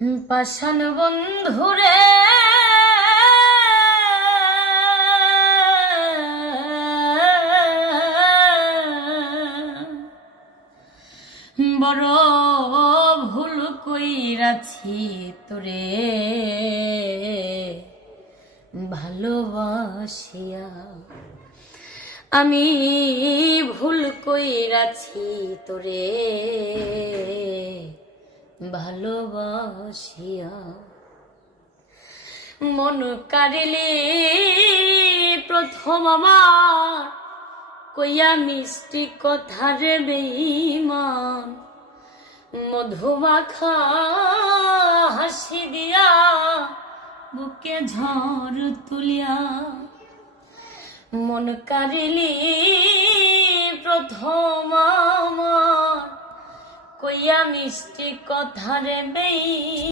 পাষাণ বন্ধুরে বড় ভুল কইরাছি তোরে ভালোবাসিয়া, আমি ভুল কইরাছি তোরে ভালোবাসিয়া। মন কাড়িলি প্রথম আমার কইয়া মিষ্টি কথারে বেঈমান, মধুমাখা হাসি দিয়া বুকে ঝড় তুলিয়া। মন কাড়িলি প্রথম আমার কইয়া মিষ্টি কথারে বেঈমান।